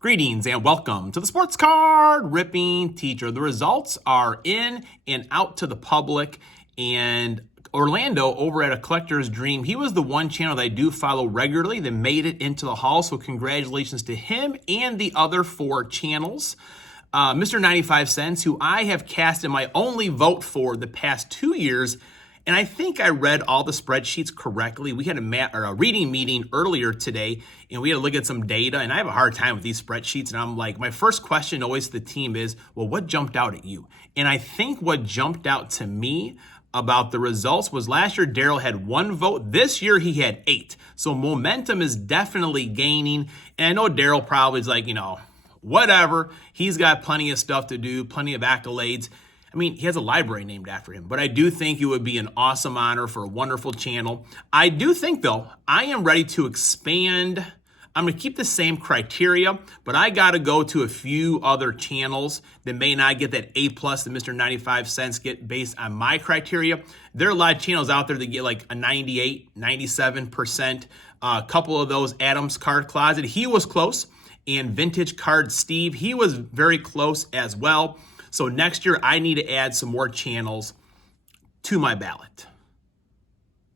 Greetings and welcome to the Sports Card Ripping Teacher. The results are in and out to the public, and Orlando over at A Collector's Dream, he was the one channel that I do follow regularly that made it into the hall, so congratulations to him and the other 4 channels. Mr. 95 Cents, who I have casted my only vote for the past 2 years, and I think I read all the spreadsheets correctly. We had a reading meeting earlier today, and we had to look at some data, and I have a hard time with these spreadsheets, and I'm like, my first question always to the team is, well, what jumped out at you? And I think what jumped out to me about the results was last year Daryl had 1 vote. This year he had 8. So momentum is definitely gaining, and I know Daryl probably is like, whatever. He's got plenty of stuff to do, plenty of accolades. I mean, he has a library named after him, but I do think it would be an awesome honor for a wonderful channel. I do think, though, I am ready to expand. I'm going to keep the same criteria, but I got to go to a few other channels that may not get that A+ that Mr. 95 Cents get based on my criteria. There are a lot of channels out there that get like a 98, 97%. A couple of those, Adam's Card Closet, he was close. And Vintage Card Steve, he was very close as well. So next year, I need to add some more channels to my ballot.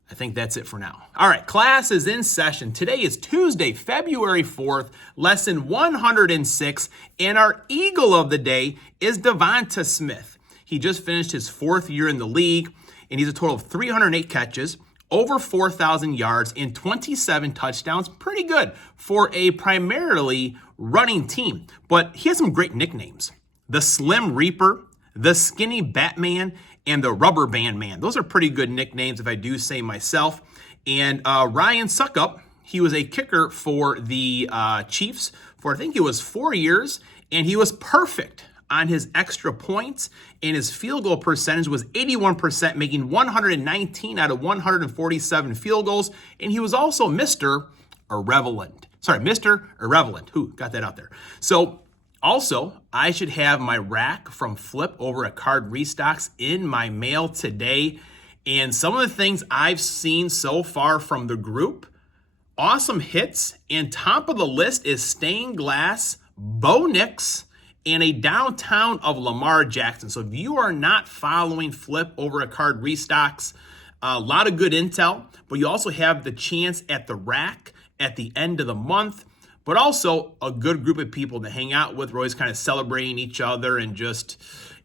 I think that's it for now. All right, class is in session. Today is Tuesday, February 4th, lesson 106, and our eagle of the day is Devonta Smith. He just finished his 4th year in the league, and he's a total of 308 catches, over 4,000 yards, and 27 touchdowns. Pretty good for a primarily running team, but he has some great nicknames. The Slim Reaper, the Skinny Batman, and the Rubber Band Man. Those are pretty good nicknames if I do say myself. And Ryan Suckup, he was a kicker for the Chiefs for I think it was 4 years, and he was perfect on his extra points, and his field goal percentage was 81%, making 119 out of 147 field goals, and he was also Mr. Irrelevant. Mr. Irrelevant. Who got that out there? So also, I should have my rack from Flip over at Card Restocks in my mail today. And some of the things I've seen so far from the group, awesome hits. And top of the list is Stained Glass, Bo Nix, and a downtown of Lamar Jackson. So if you are not following Flip over at Card Restocks, a lot of good intel, but you also have the chance at the rack at the end of the month. But also a good group of people to hang out with. We're always kind of celebrating each other and just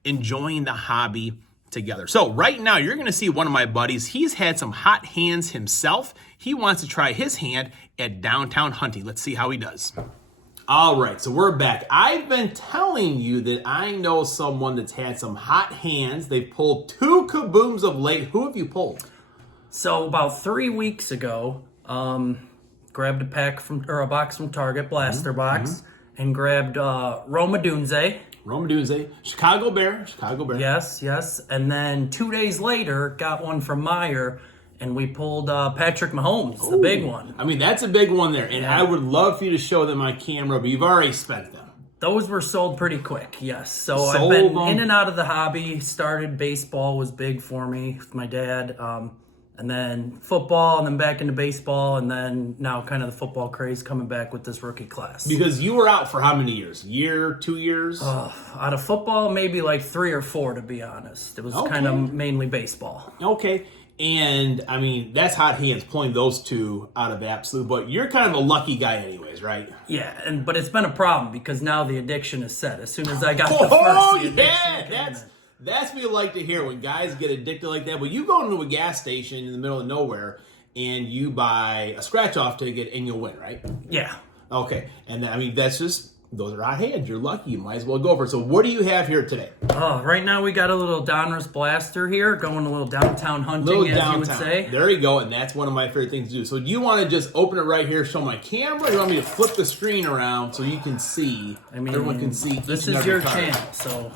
enjoying the hobby together. So right now, you're going to see one of my buddies. He's had some hot hands himself. He wants to try his hand at downtown hunting. Let's see how he does. All right, so we're back. I've been telling you that I know someone that's had some hot hands. They've pulled 2 kabooms of late. Who have you pulled? So about 3 weeks ago, grabbed a box from Target, blaster box, and grabbed Roma Dunze, Chicago Bear. Yes. And then 2 days later, got one from Meyer, and we pulled Patrick Mahomes, the big one. I mean, that's a big one there, and I would love for you to show them on camera, but you've already spent them. Those were sold pretty quick, yes. So I've been in and out of the hobby. Started baseball was big for me with my dad. And then football, and then back into baseball, and then now kind of the football craze coming back with this rookie class. Because you were out for how many years? A year, 2 years? Out of football, maybe like 3 or 4, to be honest. It was kind of mainly baseball. Okay. And, I mean, that's hot hands pulling those 2 out of absolute, but you're kind of a lucky guy anyways, right? Yeah, but it's been a problem because now the addiction is set. As soon as I got the first, the addiction That's what you like to hear when guys get addicted like that. But you go into a gas station in the middle of nowhere and you buy a scratch-off ticket and you'll win, right? Yeah. Okay. And I mean, those are hot hands. You're lucky. You might as well go for it. So what do you have here today? Right now we got a little Donruss Blaster here, going a little downtown hunting, you would say. There you go. And that's one of my favorite things to do. So do you want to just open it right here, show my camera, or you want me to flip the screen around so you can see, everyone can see this is your channel, so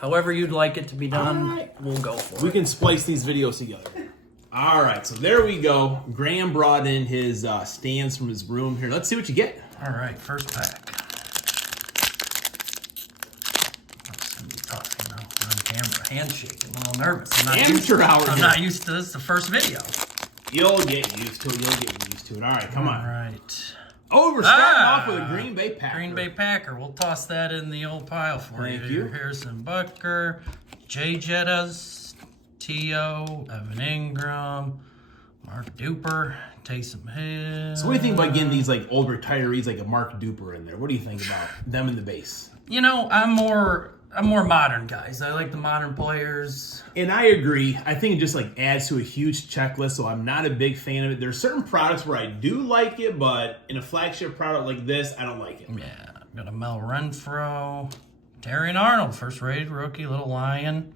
however you'd like it to be done, we'll go for it. We can splice these videos together. All right, so there we go. Graham brought in his stands from his room here. Let's see what you get. All right, first pack. That's going to be tough, on camera. Handshaking, a little nervous. I'm not used to this, the first video. You'll get used to it. All right, come on. All right. Oh, we're starting off with a Green Bay Packer. Green Bay Packer. We'll toss that in the old pile for Thank you. you. Harrison Butker, Jay Jettas, T.O., Evan Ingram, Mark Duper, Taysom Hill. So what do you think about getting these like old retirees like a Mark Duper in there? What do you think about them in the base? You know, I'm more modern guys. I like the modern players. And I agree. I think it just like adds to a huge checklist, so I'm not a big fan of it. There's certain products where I do like it, but in a flagship product like this, I don't like it. Yeah, got a Mel Renfro, Darian Arnold, first-rated rookie, little Lion,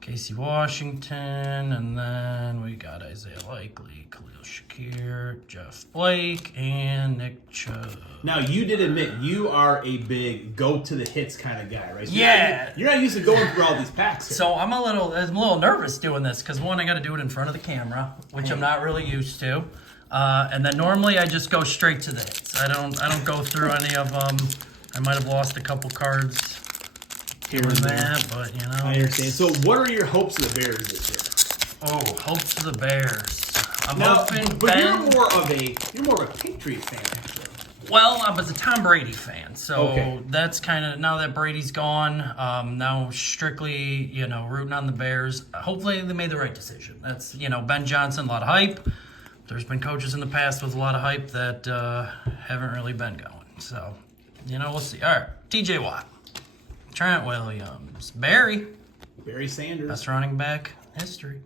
Casey Washington, and then we got Isaiah Likely, Khalil Shakir, Jeff Blake, and Nick Chubb. Now, you did admit you are a big go-to-the-hits kind of guy, right? So Yeah. You're not used to going through all these packs here. So I'm a little nervous doing this because one, I got to do it in front of the camera, which I'm not really used to, and then normally I just go straight to the hits. I don't go through any of them. I might have lost a couple cards Here doing and there. that, but you know. I understand. So what are your hopes of the Bears this year? Oh, hopes of the Bears. I'm Now, hoping but Ben. you're more of a Patriot fan, actually. Well, I was a Tom Brady fan, so Okay. that's kind of now that Brady's gone. Now strictly, rooting on the Bears. Hopefully, they made the right decision. That's Ben Johnson, a lot of hype. There's been coaches in the past with a lot of hype that haven't really been going. So, we'll see. All right, T.J. Watt, Trent Williams, Barry Sanders. best running back in history.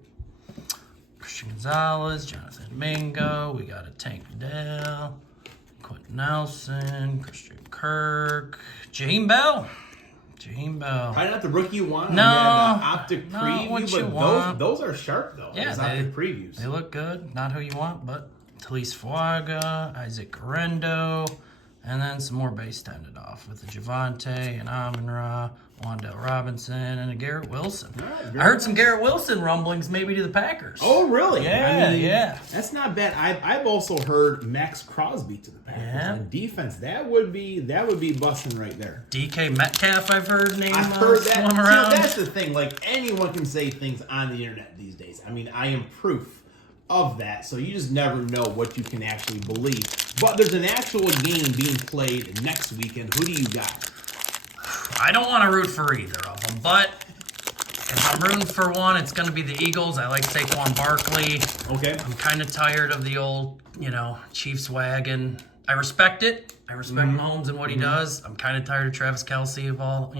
Christian Gonzalez, Jonathan Mingo. We got a Tank Dell. Quentin Nelson, Christian Kirk, Jaheim Bell. Probably not the rookie you want. No, on the optic not preview, what you but want. those are sharp though. Yeah, those optic previews. They look good. Not who you want, but Talise Fuaga, Isaac Correndo, and then some more base tended off with the Javante and Amon-Ra, Wandale Robinson, and a Garrett Wilson. All right, I very heard some Garrett Wilson rumblings maybe to the Packers. Oh, really? Yeah, yeah. That's not bad. I've also heard Max Crosby to the Packers. Yeah. On defense, that would be busting right there. DK Metcalf, I've heard name I've heard that. swim around. See, that's the thing. Like, anyone can say things on the internet these days. I mean, I am proof of that. So you just never know what you can actually believe. But there's an actual game being played next weekend. Who do you got? I don't want to root for either of them, but if I'm rooting for one, it's going to be the Eagles. I like Saquon Barkley. Okay. I'm kind of tired of the old, Chiefs wagon. I respect it. I respect Mahomes and what he does. I'm kind of tired of Travis Kelce of all,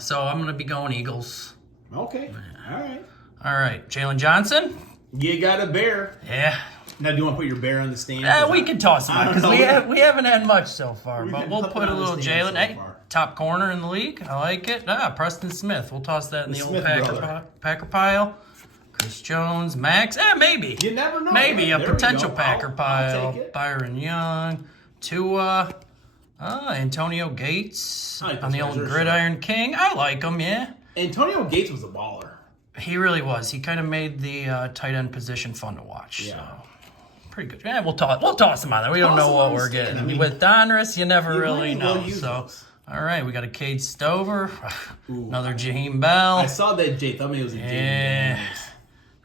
so I'm going to be going Eagles. Okay. All right. All right, Jalen Johnson. You got a bear. Yeah. Now, do you want to put your bear on the stand? We can toss him I out don't because know. we haven't had much so far, We've but had we'll nothing put a on the little stand Jalen. so Hey, far. top corner in the league. I like it. Preston Smith. We'll toss that in the old Smith Packer, brother. Packer pile. Chris Jones, Max. Maybe. You never know. Maybe Yeah, a there we potential go. Packer I'll pile. take it. Byron Young, Tua, Antonio Gates I like on this the guy, old sure, Gridiron King. I like him, yeah. Antonio Gates was a baller. He really was. He kind of made the tight end position fun to watch. Yeah. So. Pretty good. Yeah, we'll toss him on there. We don't Toss know him what on the we're stand. getting. I mean, With Donruss, you never you really might as well know. use So, those. all right, we got a Cade Stover, another Jaheim Bell. I saw that Jay. Thought maybe it was a Yeah. Jay.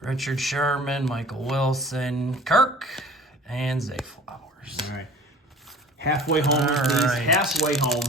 Richard Sherman, Michael Wilson, Kirk, and Zay Flowers. All right. Halfway home, please. right. Halfway home.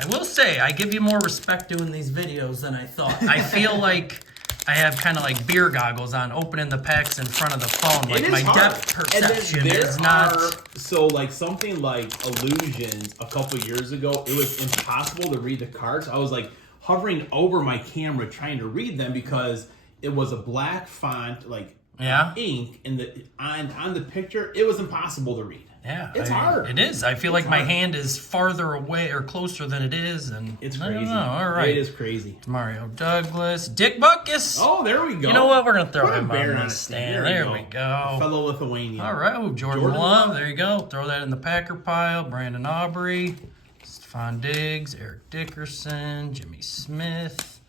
I will say, I give you more respect doing these videos than I thought. I feel like I have kind of like beer goggles on, opening the packs in front of the phone. Like It is my hard. depth And then perception there is not. So like something like Illusions a couple years ago, it was impossible to read the cards. I was like hovering over my camera trying to read them because it was a black font, like Yeah. ink, and on the picture, it was impossible to read. Yeah, It's hard. It is. I feel like my hard. hand is farther away or closer than it is, and It's I crazy. don't know. All right, It is crazy. Mario Douglas, Dick Butkus. Oh, there we go. You know what? We're gonna throw Put a him bear on on the a stand. There we go. Fellow Lithuanian. All right, oh, Jordan Love. There you go. Throw that in the Packer pile. Brandon Aubrey, Stephon Diggs, Eric Dickerson, Jimmy Smith,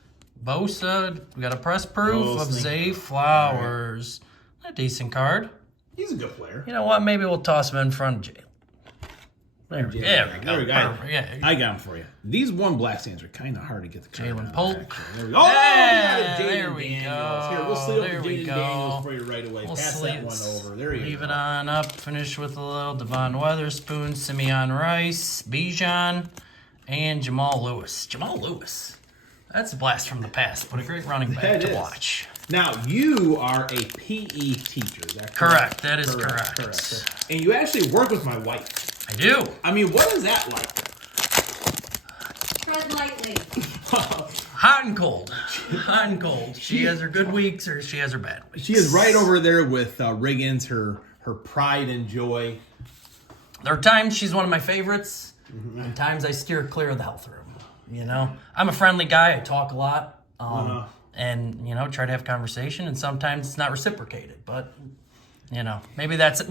Bosa. We got a press proof of Bosa. Zay Flowers. A decent card. He's a good player. You know what? Maybe we'll toss him in front of Jalen. There we go. Perfect. Yeah. I got them for you. These one black stands are kind of hard to get the card Jalen on, Polk. actually. There we go. Oh, Yeah, we got a there Jaden we Daniels. go. Here, we'll sleeve up There the we Jaden go. Daniels for you right away. Pass that one over. There you Leave go. it on up. Finish with a little Devon Weatherspoon, Simeon Rice, Bijan, and Jamal Lewis. Jamal Lewis. That's a blast from the past, but a great running back That to is. watch. Now, you are a PE teacher. Is that Correct. That is correct. And you actually work with my wife. I do. I mean, what is that like? Tread lightly. Hot and cold. Hot and cold. She has her good weeks or she has her bad weeks. She is right over there with Riggins, her pride and joy. There are times she's one of my favorites, and times I steer clear of the health room. You know, I'm a friendly guy. I talk a lot, and try to have conversation. And sometimes it's not reciprocated, but maybe that's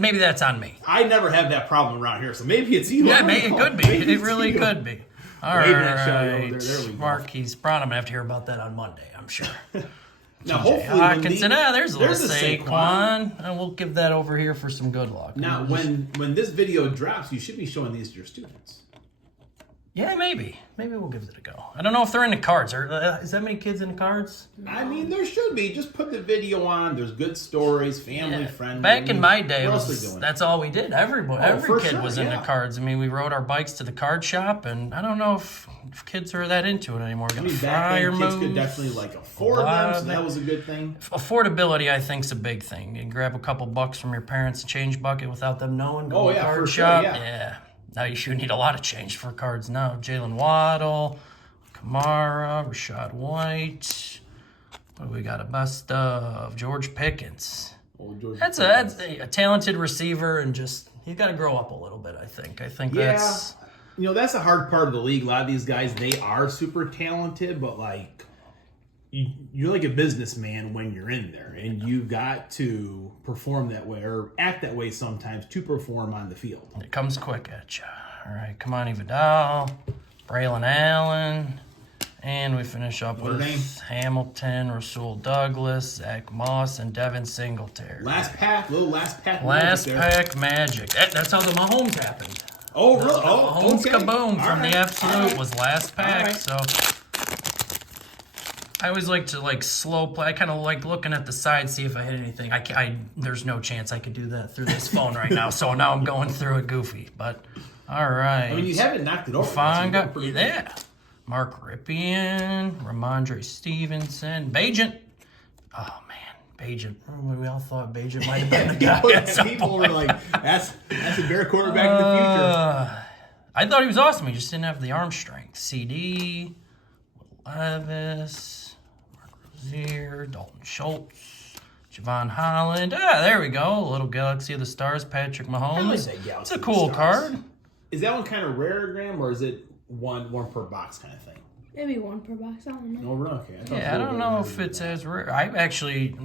on me. I never have that problem around here, so maybe it's you. Yeah, maybe it could be. Maybe It it's really you. could be. All Waving that shot over right, there we go. Marquise Brown. I'm gonna have to hear about that on Monday. I'm sure. Now, hopefully, Hawkinson. There's a little Saquon. Saquon, and we'll give that over here for some good luck. Now, when this video drops, you should be showing these to your students. Yeah, maybe we'll give it a go. I don't know if they're into cards. Is that many kids into cards? I mean, there should be. Just put the video on. There's good stories, family friendly. Back in my day, what else are they doing? that's all we did. Every for kid sure, was into yeah. cards. I mean, we rode our bikes to the card shop, and I don't know if kids are that into it anymore. I mean, back then, kids could definitely afford them, so that was a good thing. Affordability, I think, is a big thing. You can grab a couple bucks from your parents' change bucket without them knowing. Go to the card for shop. sure, yeah. Now you should need a lot of change for cards now. Jalen Waddle, Kamara, Rashad White. What do we got? A best of George Pickens. That's a talented receiver, and just he's got to grow up a little bit. I think that's. That's a hard part of the league. A lot of these guys, they are super talented, but you're like a businessman when you're in there, and you got to perform that way or act that way sometimes to perform on the field. It comes quick at you. All right, Kamani Vidal, Braylon Allen, and we finish up with Hamilton, Rasul Douglas, Zach Moss, and Devin Singletary. Last pack magic. That's how the Mahomes happened. Oh, really? Mahomes Okay. kaboom from All the right. Absolute was last pack. All right. So I always like to slow play. I kind of like looking at the side, see if I hit anything. There's no chance I could do that through this phone right now. So now I'm going through it goofy. But all right. I mean, you haven't knocked it over. Fanga, yeah. Mark Ripien, Ramondre Stevenson, Bajent. Oh man, Bajent. We all thought Bajent might have been the guy. At some People point. were like, that's a better quarterback in the future. I thought he was awesome. He just didn't have the arm strength. CD, Will Levis, Mark Rozier, Dalton Schultz, Javon Holland. There we go. A little Galaxy of the Stars, Patrick Mahomes. that Galaxy It's a of the cool Stars. card. Is that one kind of rare, Graham, or is it one per box kind of thing? Maybe one per box. I don't know. Oh, really? Okay. Yeah, I don't know if it's as rare. I'm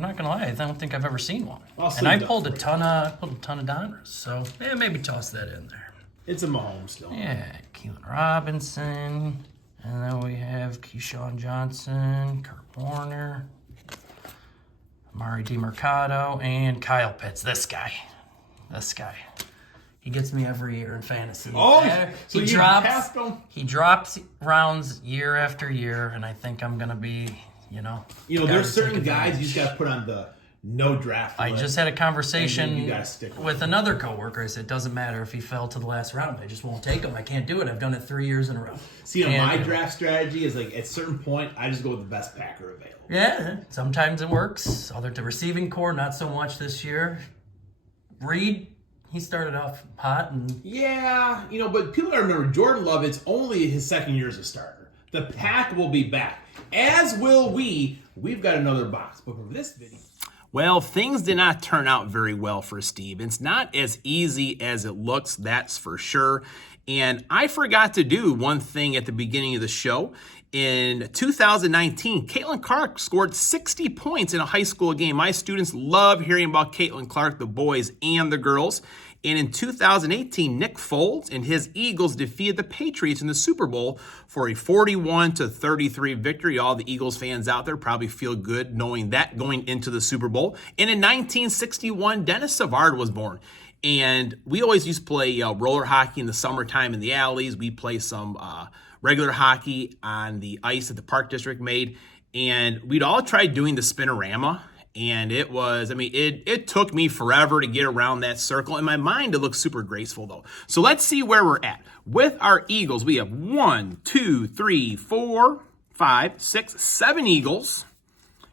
not gonna lie. I don't think I've ever seen one. I'll And I save pulled a that for ton of Donruss. So yeah, maybe toss that in there. It's a Mahomes still. Yeah, Keelan Robinson, and then we have Keyshawn Johnson, Kurt Warner, Amari DiMercado, and Kyle Pitts. This guy. He gets me every year in fantasy. Oh, so you passed him? He drops rounds year after year, and I think I'm gonna be, There's certain guys you just got to put on the no draft list. I just had a And conversation you gotta stick with with another coworker. I said, it doesn't matter if he fell to the last round. I just won't take him. I can't do it. I've done it 3 years in a row. See, Can't my do it. draft strategy is at a certain point, I just go with the best Packer available. Yeah, sometimes it works. The receiving core, not so much this year. Reed, he started off hot and Yeah, but people gotta remember, Jordan Love, it's only his second year as a starter. The pack will be back, as will we. We've got another box, but for this video. Well, things did not turn out very well for Steve. It's not as easy as it looks, that's for sure. And I forgot to do one thing at the beginning of the show. In 2019, Caitlin Clark scored 60 points in a high school game. My students love hearing about Caitlin Clark, the boys and the girls. And in 2018, Nick Foles and his Eagles defeated the Patriots in the Super Bowl for a 41-33 victory. All the Eagles fans out there probably feel good knowing that going into the Super Bowl. And in 1961, Dennis Savard was born. And we always used to play roller hockey in the summertime in the alleys. We play some regular hockey on the ice that the Park District made. And we'd all tried doing the spinorama. And it was, it took me forever to get around that circle. In my mind, it looks super graceful, though. So let's see where we're at. With our Eagles, we have 1, 2, 3, 4, 5, 6, 7 Eagles.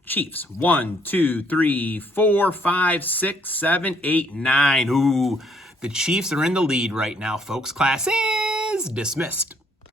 Chiefs, 1, 2, 3, 4, 5, 6, 7, 8, 9. Ooh, the Chiefs are in the lead right now, folks. Class is dismissed.